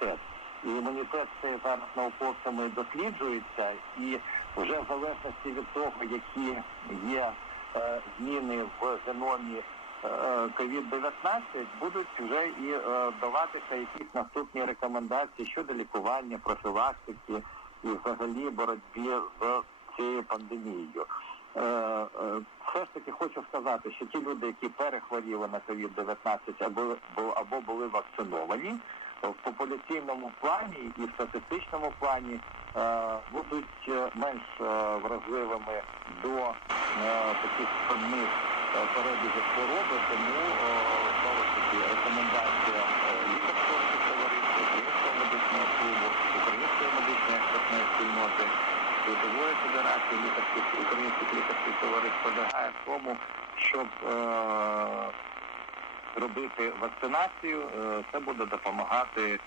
імунітет. І імунітет це зараз науковцями досліджується, і вже в залежності від того, які є е, зміни в геномі COVID-19, будуть вже і е, даватися якісь наступні рекомендації щодо лікування, профілактики і взагалі боротьбі з цією пандемією. Е, е, Все ж таки хочу сказати, що ті люди, які перехворіли на COVID-19 або, або були вакциновані, в популяційному плані і в статистичному плані е, будуть е, менш е, вразливими до е, таких складних е, перебігів хвороби, тому е, знову ж таки рекомендація е, лікарського товариства, Українського медичного клубу, Української медичної експертної спільноти, Світової федерації лікарських українських лікарських товариств полягає в тому, щоб е, робити вакцинацію, е, це буде допомагати